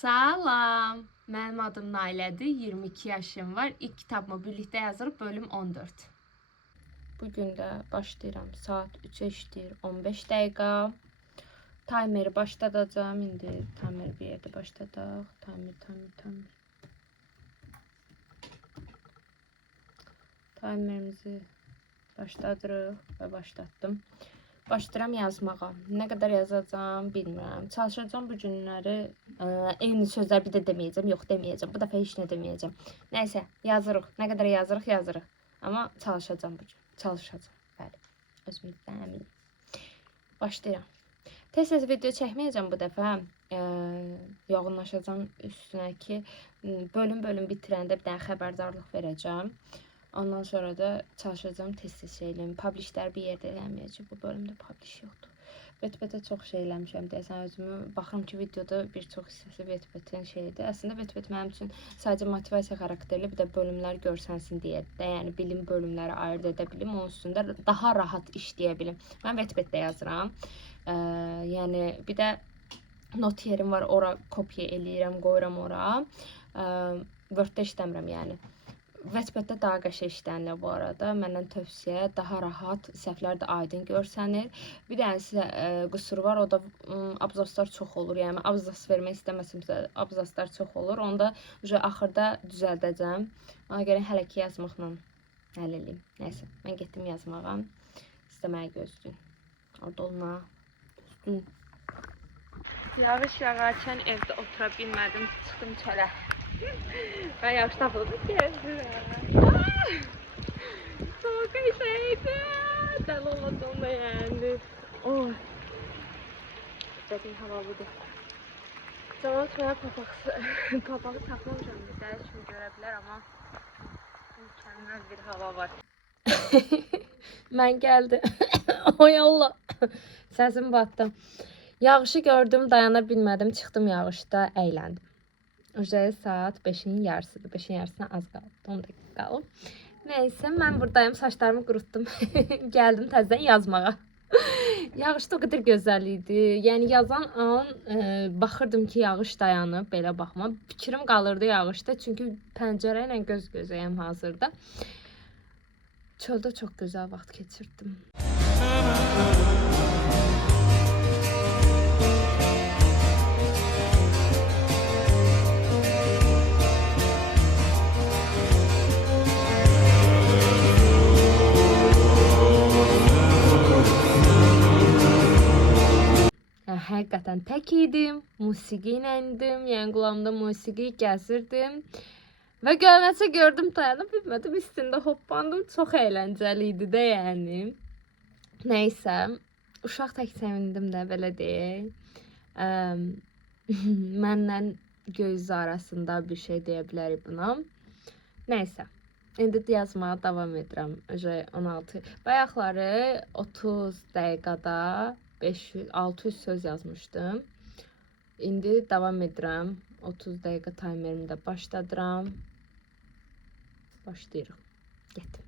Salam, mənim adım Nailədir, 22 yaşım var. İlk kitabımı birlikdə yazırıq, bölüm 14. Bugün də başlayıram. Saat 3-ə işləyir, 15 dəqiqə. Timeri başladacağım. İndi timeri bir yerdə başladaq. Timer. Timerimizi başladırıq və başlatdım. Başlayıram yazmağa. Nə qədər yazacağım bilmirəm. Çalışacağım bu günləri eyni sözlər bir də deməyəcəm. Yox, deməyəcəm. Bu dəfə heç nə deməyəcəm. Nəysə, yazırıq. Nə qədər yazırıq. Amma çalışacağım bu gün. Çalışacağım. Bəli. Özümüzdən əminəm. Başlayıram. Tez-tez video çəkməyəcəm bu dəfə. Yoğunlaşacağım üstünə ki, bölüm bitirəndə bir dənə xəbərdarlıq verəcəm. Ondan sonra da çalışacağım tez-tez şeyləyim. Publishlər bir yerdə eləməyəcək. Bu bölümdə publish yoxdur. Vetbetə çox şey eləmişəm deyəsən özümü. Baxıram ki, videoda bir çox hissəsi Vetbetin şeydir. Əslində Vetbet mənim üçün sadəcə motivasiya xarakterli bir də bölümlər görsənsin deyə də, yəni bilim bölümləri ayırd edə bilim. Onun üstündə daha rahat işləyə bilim. Mən Vetbetdə yazıram. Yəni bir də not yerim var, ora kopya eləyirəm, qoyuram ora. Word-də işləmirəm yəni. Vetbetdə daha qəşəng işlənir bu arada. Məndən tövsiyə, daha rahat, səhvlər də aydın görsənir. Bir dənə qüsur var, o da abzaslar çox olur. Yəni abzas vermək istəməsimsə, abzaslar çox olur. Onu da axırda düzəldəcəm. Ona görə hələ ki yazmaqla həll eləyim. Nəysə, mən getdim yazmağa. İstəməyə gözləyin. Orada olma. Gözləyin. Yağış yağarkən evdə otura bilmədim, çıxdım çölə. Ben yavaş tapıldım geldim. Çok şeydi. Deli olacağım da yani. Oy. Dediğim hava budur. Cavaz veya papağı takmamışam. Bizler şimdi görebilir ama mükemmel bir hava var. Ben geldim. Oy Allah. Sesim battı. Yağışı gördüm, dayana bilmədim. Çıxdım yağışda, əyləndim. Ücret saat 5'in yarısıdır. 5'in yarısına az qaldı. 10 dəqiqə qalıb. Neyse, mən buradayım. Saçlarımı qurutdum. Gəldim təzədən yazmağa. Yağış da o qədər gözəl idi. Yəni yazan an baxırdım ki, yağış dayanıb. Belə baxma. Fikrim qalırdı yağışda. Çünki pəncərə ilə göz-gözəyəm hazırda. Çöldə çox gözəl vaxt keçirdim. Həqiqətən tək idim, musiqi ilə indim, yəni qulağımda musiqi gəzirdim və görməsə gördüm, dayanıb bilmədim, üstündə hoppandım, çox əyləncəli idi də yəni. Nəysə, uşaq tək sevindim də, belə deyək. Mənlə göz arasında bir şey deyə bilərik buna. Nəysə, indi yazmağa davam edirəm, 16. Bayaqları 30 dəqiqədə 600 söz yazmışdım. İndi davam edirəm. 30 dəqiqə timerimdə başladıram. Başlayırıq. Get.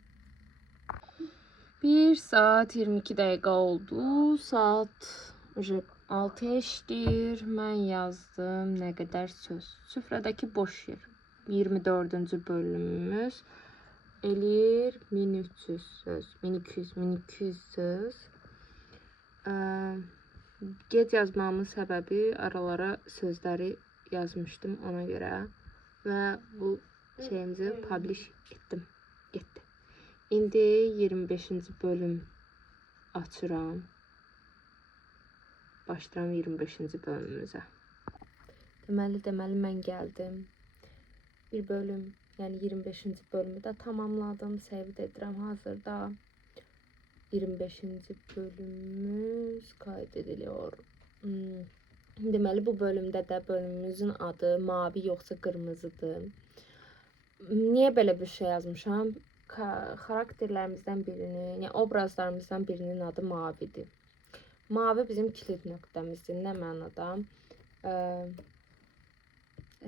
1 saat 22 dəqiqə oldu. Saat 6-ya işləyir. Mən yazdım nə qədər söz. Süfrədəki boş yer. 24-cü bölümümüz eləyir 1300 söz. 1200 söz. Gec yazmamın səbəbi aralara sözləri yazmışdım ona görə və bu şeyimizi publish etdim. Getdi. İndi 25-ci bölüm açıram. Başlayıram 25-ci bölümümüzə. Deməli mən gəldim. Bir bölüm, yəni 25-ci bölümü də tamamladım. Save edirəm hazırda. 25-ci bölümümüz kaydediliyor. Deməli bu bölümdə də bölümümüzün adı mavi yoxsa qırmızıdır. Niyə belə bir şey yazmışam? Xarakterlərimizdən birinin, yəni obrazlarımızdan birinin adı mavidir. Mavi bizim kilit nöqtəmizdir. Nə mənada?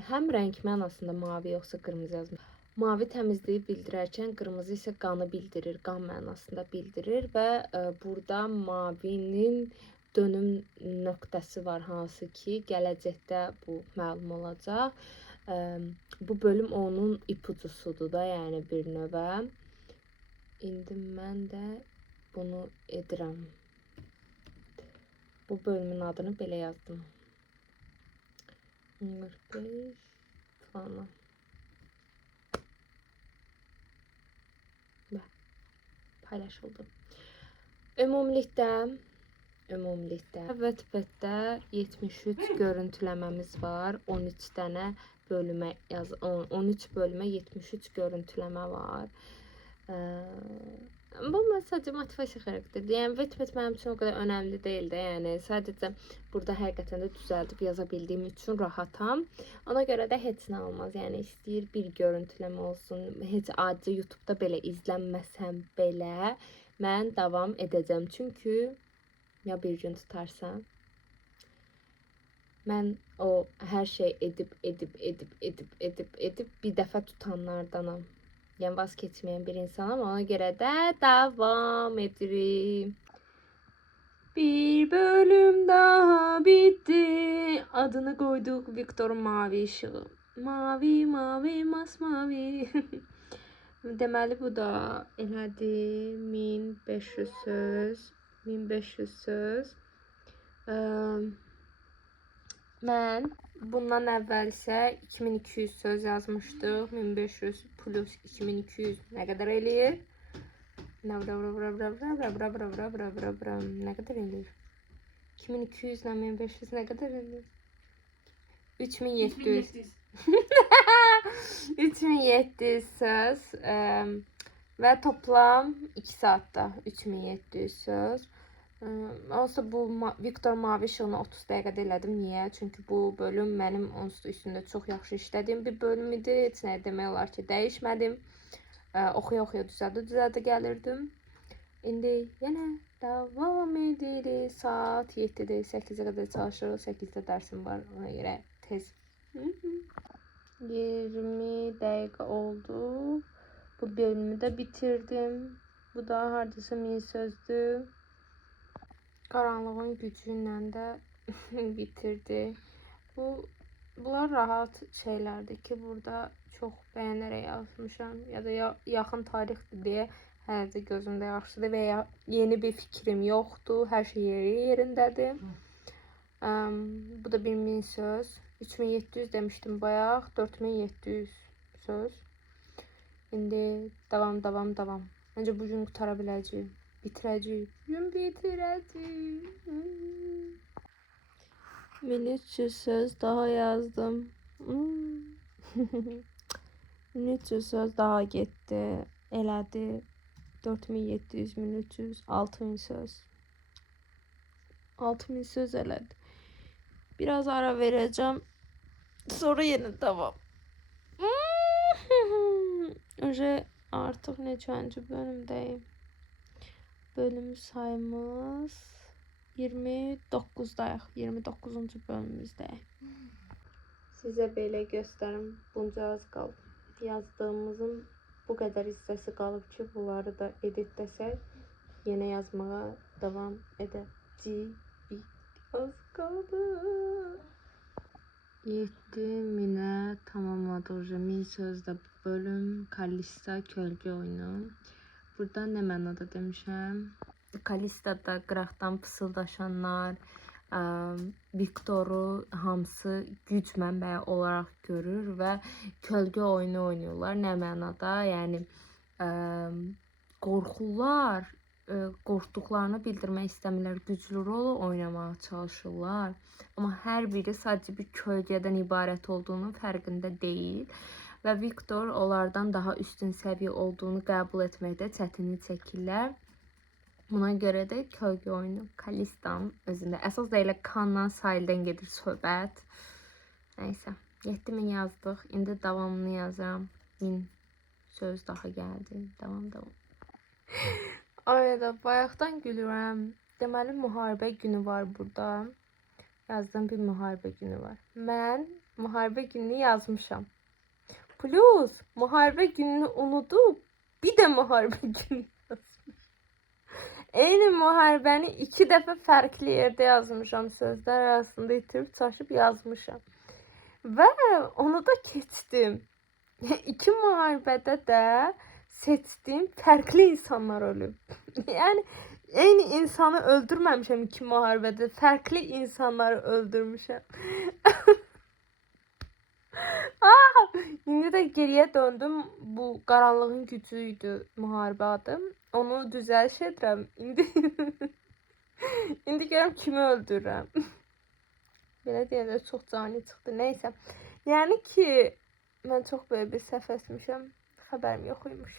Həm rəng mənasında mavi yoxsa qırmızı yazmışam. Mavi təmizliyi bildirərkən qırmızı isə qanı bildirir, qan mənasında bildirir və burada mavinin dönüm nöqtəsi var, hansı ki, gələcəkdə bu məlum olacaq. Bu bölüm onun ipucusudur da, yəni bir növə. İndi mən də bunu edirəm. Bu bölümün adını belə yazdım. 45 falan. Və paylaşıldı. Ümumilikdə Wattpaddə 73 görüntüləməmiz var. 13 dənə bölümə 13 bölümə 73 görüntüləmə var. Bu sadəcə motivasiya xarakterdir. Yəni Wattpad mənim üçün o qədər önəmli deyil də, yəni sadəcə burada həqiqətən də düzəldib yaza bildiyim üçün rahatam. Ona görə də heç nə olmaz. Yəni istəyir bir görüntüləmə olsun, heç adi YouTube-da belə izlənməsəm belə mən davam edəcəm. Çünki ya bir gün tutarsam mən o hər şey edib bir dəfə tutanlardanam. Yəni vaz keçməyən bir insanım. Ona görə də davam edirik. Bir bölüm daha bitti. Adını qoyduq Viktor Mavi İşığı. Mavi, mavi, masmavi. Deməli bu da elədi 1500 söz. 1500 söz. Mən bundan əvvəl isə 2200 söz yazmışdıq. 1500 plus 2200 nə qədər eləyir? Nə qədər eləyir? 2200 ilə 1500 nə qədər eləyir? 3700. 3700 söz və toplam 2 saatda 3700 söz. Olsa bu Viktor Mavi İşığını 30 dəqiqədə elədim. Niyə? Çünki bu bölüm mənim onsuz da üstündə çox yaxşı işlədiyim bir bölüm idi. Heç nə demək olar ki, dəyişmədim. Oxuya düzəldə gəlirdim. İndi yenə davam edirik. Saat 7-dir. 8-ə qədər çalışırıq. 8-də dərsim var. Ona görə tez. 20 dəqiqə oldu. Bu bölümü də bitirdim. Bu da hardasa 1000 sözdür. Qaranlığın gücü ilə də bitirdi. Bunlar rahat şeylərdir ki, burada çox bəyənərək yazmışam ya da yaxın tarixdir deyə hələ də gözümdə yaxşıdır və ya yeni bir fikrim yoxdur. Hər şey yerindədir. Bu da 1000 söz. 3700 demişdim bayaq. 4700 söz. İndi davam. Məncə bu gün qutara biləcəyik. Bitirəcəyik. Gün bitirəcəyik. 1300 söz daha yazdım. 1300 söz daha getdi. Elədi. 4700, 1300, 6000 söz. 6000 söz elədi. Biraz ara vereceğim. Sonra yine devam. Önce artık neçənci bölümdeyim. Bölüm sayımız 29'dayıq. 29-cu bölümümüzdəyik. Sizə belə göstərim. Bunca az qalıb. Yazdığımızın bu qədər hissəsi qalıb ki, bunları da editləsək, yenə yazmağa davam edəcəyik. Az qaldı. 7000'e tamamladı. 1000 sözde bölüm. Kalista kölge oyunu. Burada ne mənada demişəm? Kalista'da qıraqdan fısıldaşanlar, Viktor'u hamısı güc mənbəyi olaraq görür və kölgə oyunu oynuyorlar. Nə mənada? Yəni qorxurlar, qorxduqlarını bildirmək istəmirlər, güclü rolu oynamağa çalışırlar. Amma hər biri sadəcə bir kölgədən ibarət olduğunun fərqində deyil. Və Viktor onlardan daha üstün səviyyə olduğunu qəbul etməkdə çətinlik çəkirlər. Buna görə də kölgə oyunu Kalista'nın özündə. Əsas da elə Kandan sahildən gedir söhbət. Nəysə, 7000 yazdıq. İndi davamını yazıram. 1000 söz daha gəldi. Davam. Arada bayaqdan gülürəm. Deməli, müharibə günü var burada. Yazdığım bir müharibə günü var. Mən müharibə gününü yazmışam. Plus, müharibə gününü unudub, bir də müharibə günü yazmış. eyni müharibəni 2 dəfə fərqli yerdə yazmışam. Sözlər arasında itirib çaşıb yazmışam. Və onu da keçdim. 2 müharibədə də seçdiyim fərqli insanlar ölüb. Yəni eyni insanı öldürməmişəm 2 müharibədə. Fərqli insanları öldürmüşəm. İndi də geriyə döndüm. Bu Qaranlığın Gücü idi müharibə adı. Onu düzəliş edirəm. İndi görəm kimi öldürürəm. Belə deyəndə çox cani çıxdı. Nəysə. Yəni ki, mən çox böyük bir səhv etmişəm. Xəbərim yox imiş.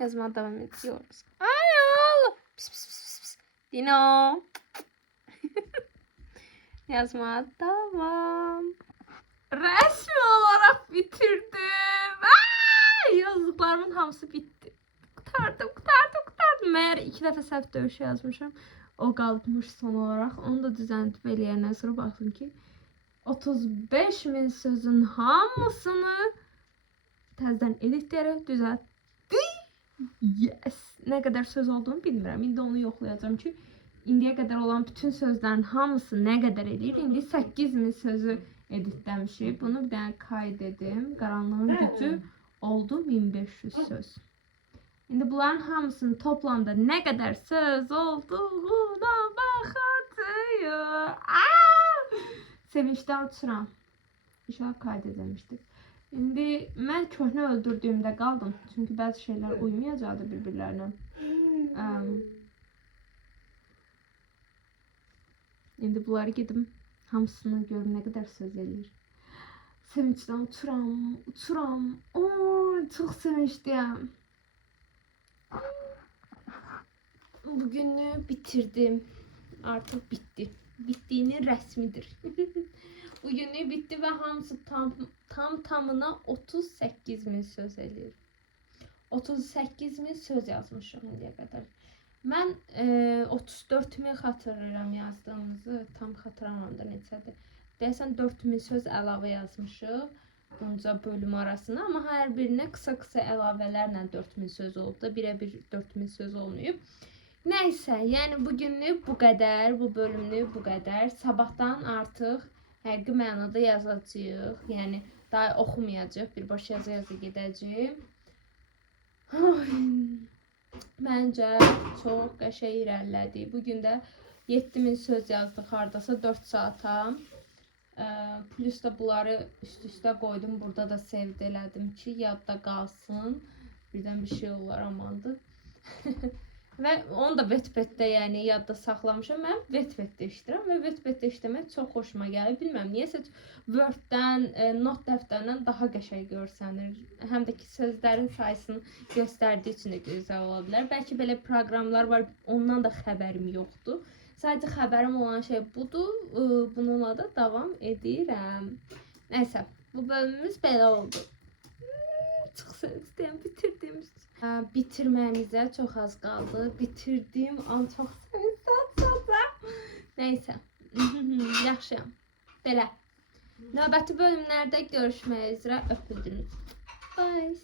Yazmağa davam ediyoruz. Ay oğlum. Pis pis pis pis. Dino. Yazmağa devam. Resmi olarak bitirdim. Yazdıklarımın hamısı bitti. Kurtardım. Meğer 2 dəfə səhv döyüş yazmışım. O qalmış son olarak. Onu da düzəltib eləyəndən sonra baxdım ki 35.000 sözün hamısını təzədən editləyərək düzəltdi. Yes. Nə qədər söz olduğunu bilmirəm. İndi onu yoxlayacağım ki indiyə qədər olan bütün sözlərin hamısı nə qədər edir? İndi 8.000 sözü editləmişik. Bunu bir dənə kaydedim. Qaranlığın Gücü oldu 1500 söz. İndi bunların hamısının toplamda nə qədər söz olduğuna baxacağıq. Sevinçdən uçuram. İnşallah kaydedilmişdir. İndi mən köhnə öldürdüyümdə qaldım. Çünki bəzi şeylər uymayacaqdı bir-birlərinə. İndi bunları gedim hamısını görüm nə qədər söz eləyir. Sevinçdən uçuram. Çox sevinçliyəm. Bugünü bitirdim. Artıq bitti. Bittiğinin resmidir. Bugünü bitti ve hamısı tamına 38.000 söz eləyir. 38.000 söz yazmışım indiyə qədər. Mən 34.000 xatırlayıram yazdığımızı. Tam xatırlamam da neçədir. Deyəsən 4.000 söz əlavə yazmışıq bunca bölüm arasına. Amma hər birinə qısa əlavələrlə 4.000 söz olub da birə-bir 4.000 söz olmayıb. Neyse, yəni bugünlük bu qədər, bu bölümlük bu qədər. Sabahdan artıq həqiqi mənada yazacağıq. Yəni daha oxumayacağıq, birbaşa yaza gedəcəyik. Məncə çox qəşəng irəlilədi. Bugün də 7000 söz yazdıq hardasa 4 saata. Plus da bunları üst-üstə qoydum. Burada da sevd elədim ki, yadda qalsın. Birdən bir şey olar, amandır. Və onu da Wattpaddə yəni yadda saxlamışam. Mən Wattpaddə işləyirəm və Wattpaddə işləmək çox xoşuma gəlir. Bilmirəm niyəsə Word-dən, not dəftərindən daha qəşəng görsənir. Həm də ki sözlərin sayısını göstərdiyi üçün də gözəl ola bilər. Bəlkə belə proqramlar var, ondan da xəbərim yoxdur. Sadəcə xəbərim olan şey budur. Bununla da davam edirəm. Nəysə, bu bölümümüz belə oldu. Çox sevinçliyəm bitirdiğimiz. Bitirməyimizə çox az qaldı. Bitirdiğim an çox sevinçliyəm. Neysə. Yaxşıyam. Belə. Növbəti bölümlərdə görüşmək üzrə öpüldünüz. Bye.